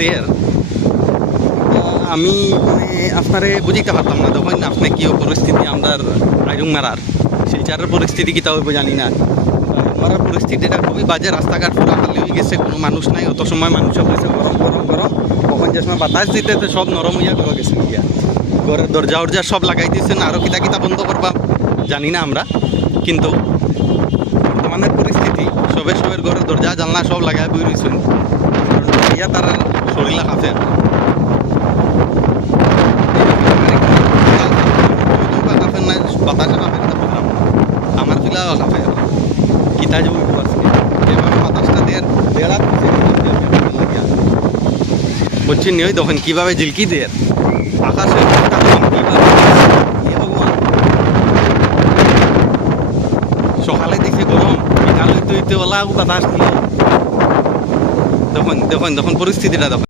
দের আমি মানে আপনারে বুঝিতে পারতাম না তখন আপনি কি পরিস্থিতি আমরা আইরুং মারার শিলচারের পরিস্থিতি কি তাও জানি না। মারার পরিস্থিতিটা খুবই বাজে, রাস্তাঘাট পুরো খালি হয়ে গেছে, কোনো মানুষ নাই। অত সময় মানুষ হয়েছে গরম গরম গরম, কখন যে সময় বাতাস দিতে সব নরম হইয়া ঘর গেছে গিয়া, ঘরের দরজা উরজা সব লাগাই দিয়েছেন, আরও কিতা কিতা বন্ধ করবা জানি না আমরা। কিন্তু বর্তমানের পরিস্থিতি সবে সবের ঘরের দরজা জানলা সব লাগাই বই রয়েছেন, ইয়া তারা শরীরে কাফের কাফের নাই, বাতাসে কাফের বুঝলাম না, আমার ফিলা কাফের কিতা যে বুঝতে পারছি এভাবে বাতাসটা দেড়ার বুঝছি নি। ওই তখন কীভাবে ঝিলকি দের আকাশে সকালে দেখে গরম, বিকাল হইতে হইতে ওলা বাতাস দিয়ে তখন তখন তখন পরিস্থিতিটা তখন